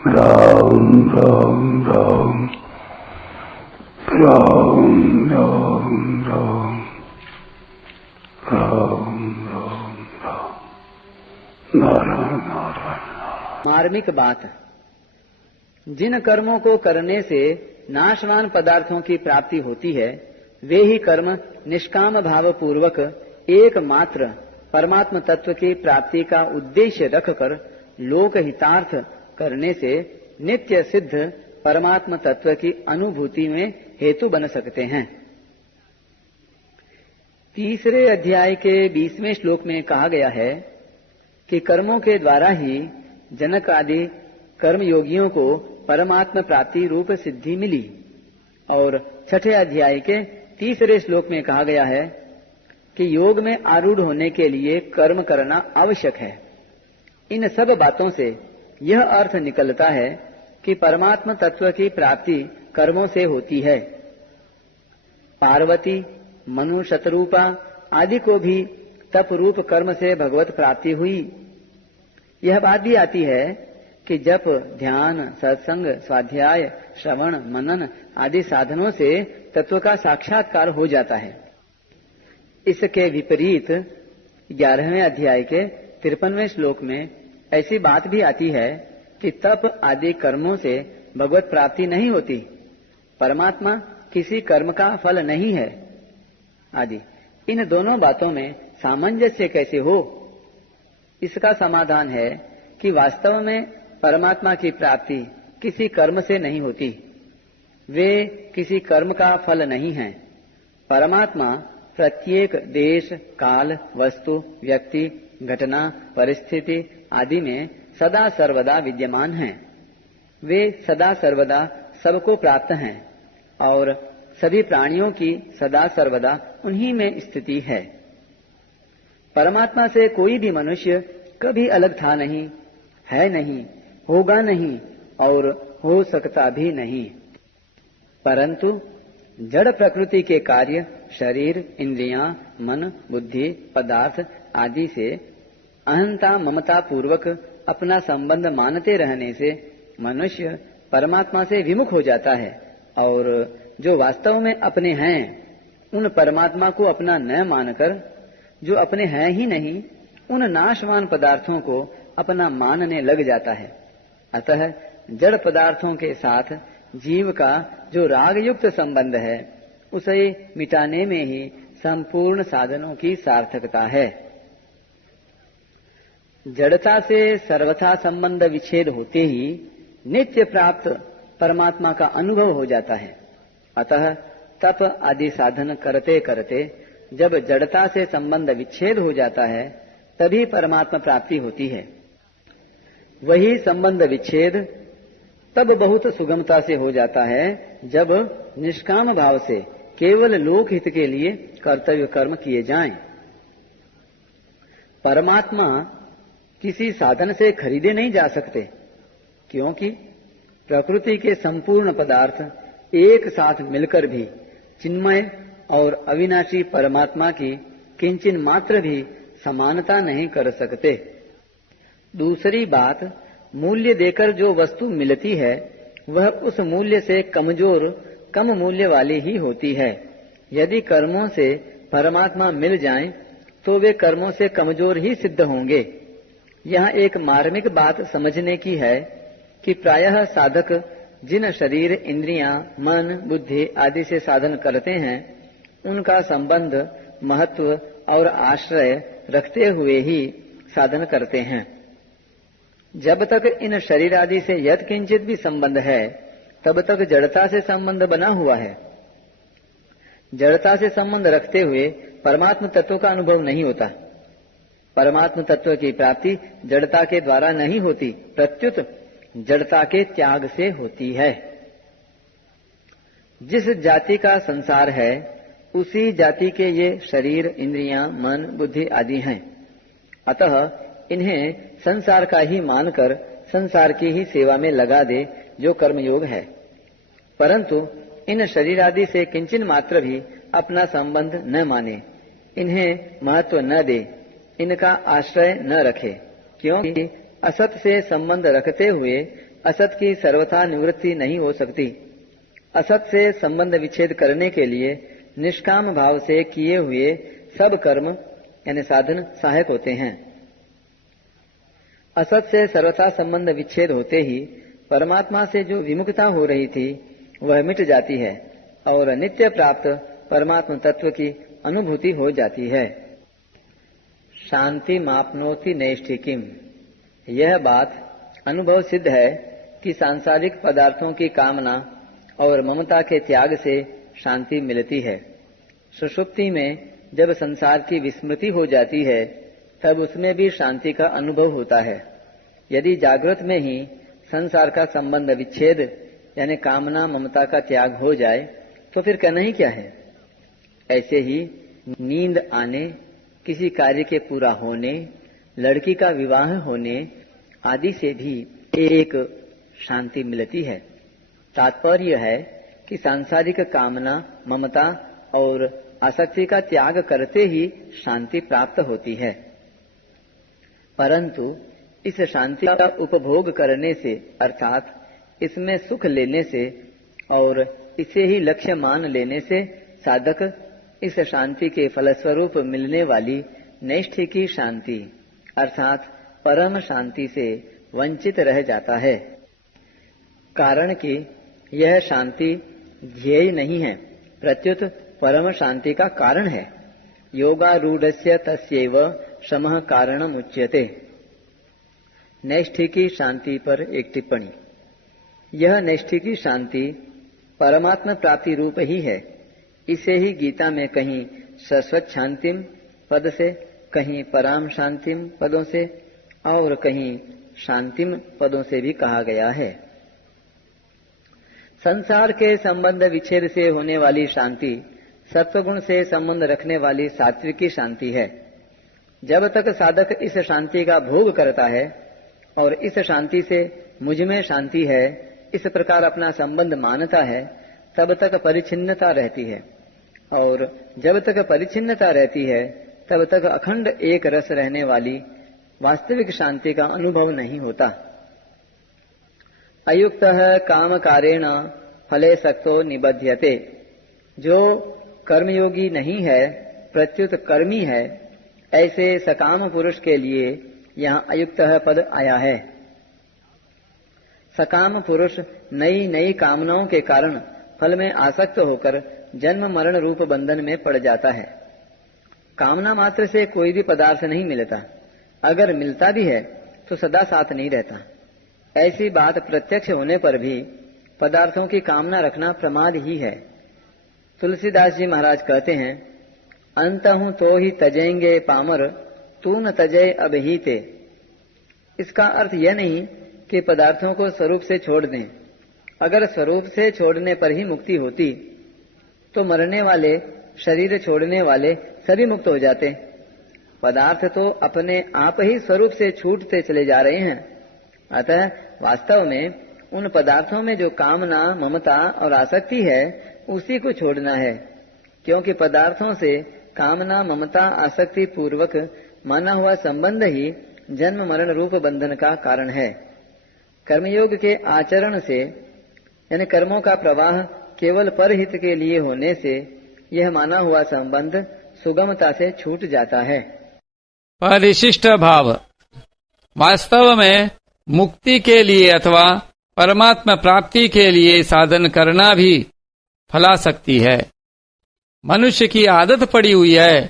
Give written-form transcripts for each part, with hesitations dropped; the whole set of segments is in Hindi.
राम राम राम राम राम राम राम राम राम नारायण नारायण। मार्मिक बात, जिन कर्मों को करने से नाशवान पदार्थों की प्राप्ति होती है, वे ही कर्म निष्काम भाव पूर्वक एकमात्र परमात्म तत्व की प्राप्ति का उद्देश्य रखकर लोक हितार्थ करने से नित्य सिद्ध परमात्म तत्व की अनुभूति में हेतु बन सकते हैं। तीसरे अध्याय के 20वें श्लोक में कहा गया है कि कर्मों के द्वारा ही जनक आदि कर्मयोगियों को परमात्म प्राप्ति रूप सिद्धि मिली, और छठे अध्याय के 3 श्लोक में कहा गया है कि योग में आरूढ़ होने के लिए कर्म करना आवश्यक है। इन सब बातों से यह अर्थ निकलता है कि परमात्म तत्व की प्राप्ति कर्मों से होती है। पार्वती, मनु, शतरूपा आदि को भी तप रूप कर्म से भगवत प्राप्ति हुई। यह बात भी आती है कि जप, ध्यान, सत्संग, स्वाध्याय, श्रवण, मनन आदि साधनों से तत्व का साक्षात्कार हो जाता है। इसके विपरीत 11वें अध्याय के 53वें श्लोक में ऐसी बात भी आती है कि तप आदि कर्मों से भगवत प्राप्ति नहीं होती, परमात्मा किसी कर्म का फल नहीं है आदि। इन दोनों बातों में सामंजस्य कैसे हो? इसका समाधान है कि वास्तव में परमात्मा की प्राप्ति किसी कर्म से नहीं होती, वे किसी कर्म का फल नहीं हैं। परमात्मा प्रत्येक देश, काल, वस्तु, व्यक्ति, घटना, परिस्थिति आदि में सदा सर्वदा विद्यमान हैं। वे सदा सर्वदा सबको प्राप्त हैं और सभी प्राणियों की सदा सर्वदा उन्हीं में स्थिति है। परमात्मा से कोई भी मनुष्य कभी अलग था नहीं, है नहीं, होगा नहीं और हो सकता भी नहीं। परंतु जड़ प्रकृति के कार्य शरीर, इंद्रियां, मन, बुद्धि, पदार्थ आदि से अहंता ममता पूर्वक अपना संबंध मानते रहने से मनुष्य परमात्मा से विमुख हो जाता है, और जो वास्तव में अपने हैं उन परमात्मा को अपना न मानकर जो अपने हैं ही नहीं उन नाशवान पदार्थों को अपना मानने लग जाता है। अतः जड़ पदार्थों के साथ जीव का जो राग युक्त संबंध है उसे मिटाने में ही संपूर्ण साधनों की सार्थकता है। जड़ता से सर्वथा संबंध विच्छेद होते ही नित्य प्राप्त परमात्मा का अनुभव हो जाता है। अतः तप आदि साधन करते करते जब जड़ता से संबंध विच्छेद हो जाता है तभी परमात्मा प्राप्ति होती है। वही संबंध विच्छेद तब बहुत सुगमता से हो जाता है जब निष्काम भाव से केवल लोक हित के लिए कर्तव्य कर्म किए जाएं। परमात्मा किसी साधन से खरीदे नहीं जा सकते, क्योंकि प्रकृति के संपूर्ण पदार्थ एक साथ मिलकर भी चिन्मय और अविनाशी परमात्मा की किंचिन मात्र भी समानता नहीं कर सकते। दूसरी बात, मूल्य देकर जो वस्तु मिलती है वह उस मूल्य से कमजोर, कम मूल्य वाली ही होती है। यदि कर्मों से परमात्मा मिल जाएं, तो वे कर्मों से कमजोर ही सिद्ध होंगे। यहाँ एक मार्मिक बात समझने की है कि प्रायः साधक जिन शरीर, इंद्रियां, मन, बुद्धि आदि से साधन करते हैं उनका संबंध, महत्व और आश्रय रखते हुए ही साधन करते हैं। जब तक इन शरीर आदि से यत् किंचित भी संबंध है तब तक जड़ता से संबंध बना हुआ है। जड़ता से संबंध रखते हुए परमात्म तत्व का अनुभव नहीं होता। परमात्म तत्व की प्राप्ति जड़ता के द्वारा नहीं होती, प्रत्युत जड़ता के त्याग से होती है। जिस जाति का संसार है उसी जाति के ये शरीर, इंद्रियां, मन, बुद्धि आदि हैं। अतः इन्हें संसार का ही मानकर संसार की ही सेवा में लगा दे जो कर्मयोग है। परंतु इन शरीर आदि से किंचन मात्र भी अपना संबंध न माने, इन्हें महत्व न दे, इनका आश्रय न रखे, क्योंकि असत से संबंध रखते हुए असत की सर्वथा निवृत्ति नहीं हो सकती। असत से संबंध विच्छेद करने के लिए निष्काम भाव से किए हुए सब कर्म यानी साधन सहायक होते हैं। असत से सर्वथा संबंध विच्छेद होते ही परमात्मा से जो विमुखता हो रही थी वह मिट जाती है और नित्य प्राप्त परमात्मा तत्व की अनुभूति हो जाती है। शांति मापनोति नैष्ठिकीम, यह बात अनुभव सिद्ध है कि सांसारिक पदार्थों की कामना और ममता के त्याग से शांति मिलती है। सुषुप्ति में जब संसार की विस्मृति हो जाती है तब उसमें भी शांति का अनुभव होता है। यदि जागृत में ही संसार का संबंध विच्छेद यानी कामना ममता का त्याग हो जाए तो फिर कहना ही क्या है। ऐसे ही नींद आने, किसी कार्य के पूरा होने, लड़की का विवाह होने आदि से भी एक शांति मिलती है। तात्पर्य है कि सांसारिक कामना ममता और आसक्ति का त्याग करते ही शांति प्राप्त होती है। परंतु इस शांति का उपभोग करने से अर्थात इसमें सुख लेने से और इसे ही लक्ष्य मान लेने से साधक इस शांति के फलस्वरूप मिलने वाली नैष्ठिकी शांति अर्थात परम शांति से वंचित रह जाता है। कारण कि यह शांति ध्येय नहीं है, प्रत्युत परम शांति का कारण है। योगारूढ़स्य तस्यैव शमः कारणम उच्यते। नैष्ठिकी शांति पर एक टिप्पणी। यह नैष्ठिकी शांति परमात्मा प्राप्ति रूप ही है। इसे ही गीता में कहीं शाश्वत शांतिम पद से, कहीं पराम शांतिम पदों से और कहीं शांतिम पदों से भी कहा गया है। संसार के संबंध विच्छेद से होने वाली शांति सत्वगुण से संबंध रखने वाली सात्विकी शांति है। जब तक साधक इस शांति का भोग करता है और इस शांति से मुझ में शांति है इस प्रकार अपना संबंध मानता है तब तक परिच्छिन्नता रहती है, और जब तक परिच्छिन्नता रहती है तब तक अखंड एक रस रहने वाली वास्तविक शांति का अनुभव नहीं होता। अयुक्त काम कारेण फले सक्तो निबध्यते, जो कर्मयोगी नहीं है प्रत्युत कर्मी है, ऐसे सकाम पुरुष के लिए यहाँ अयुक्त पद आया है। सकाम पुरुष नई नई कामनाओं के कारण फल में आसक्त होकर जन्म मरण रूप बंधन में पड़ जाता है। कामना मात्र से कोई भी पदार्थ नहीं मिलता, अगर मिलता भी है तो सदा साथ नहीं रहता। ऐसी बात प्रत्यक्ष होने पर भी पदार्थों की कामना रखना प्रमाद ही है। तुलसीदास जी महाराज कहते हैं, अंतहु तो ही तजेंगे पामर, तू न तजय अबहीते। इसका अर्थ यह नहीं कि पदार्थों को स्वरूप से छोड़ दें। अगर स्वरूप से छोड़ने पर ही मुक्ति होती तो मरने वाले, शरीर छोड़ने वाले सभी मुक्त हो जाते। पदार्थ तो अपने आप ही स्वरूप से छूटते चले जा रहे हैं। अतः वास्तव में उन पदार्थों में जो कामना ममता और आसक्ति है उसी को छोड़ना है, क्योंकि पदार्थों से कामना ममता आसक्ति पूर्वक माना हुआ संबंध ही जन्म मरण रूप बंधन का कारण है। कर्मयोग के आचरण से यानी कर्मों का प्रवाह केवल परहित के लिए होने से यह माना हुआ संबंध सुगमता से छूट जाता है। परिशिष्ट भाव वास्तव में मुक्ति के लिए अथवा परमात्मा प्राप्ति के लिए साधन करना भी फलासक्ति है। मनुष्य की आदत पड़ी हुई है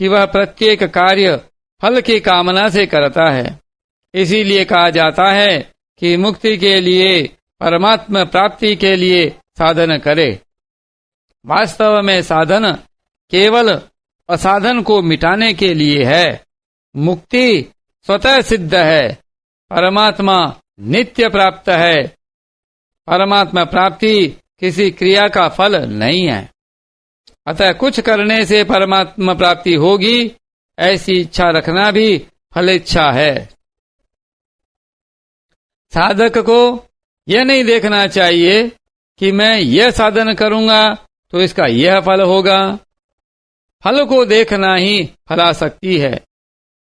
कि वह प्रत्येक कार्य फल की कामना से करता है। इसीलिए कहा जाता है कि मुक्ति के लिए परमात्मा प्राप्ति के लिए साधन करे। वास्तव में साधन केवल असाधन को मिटाने के लिए है। मुक्ति स्वतः सिद्ध है, परमात्मा नित्य प्राप्त है। परमात्मा प्राप्ति किसी क्रिया का फल नहीं है। अतः कुछ करने से परमात्मा प्राप्ति होगी ऐसी इच्छा रखना भी फल इच्छा है। साधक को यह नहीं देखना चाहिए कि मैं यह साधन करूंगा तो इसका यह फल होगा। फल को देखना ही फलासक्ति है,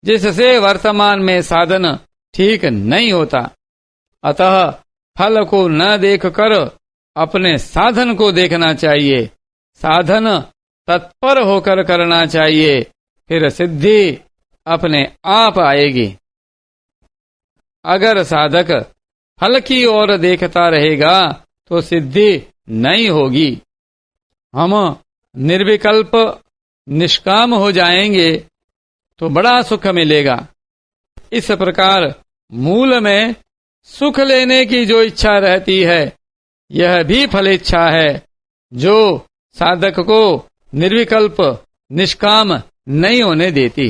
जिससे वर्तमान में साधन ठीक नहीं होता। अतः फल को न देखकर अपने साधन को देखना चाहिए। साधन तत्पर होकर करना चाहिए, फिर सिद्धि अपने आप आएगी। अगर साधक फल की ओर देखता रहेगा तो सिद्धि नहीं होगी। हम निर्विकल्प निष्काम हो जाएंगे तो बड़ा सुख मिलेगा। इस प्रकार मूल में सुख लेने की जो इच्छा रहती है, यह भी फल इच्छा है, जो साधक को निर्विकल्प निष्काम नहीं होने देती।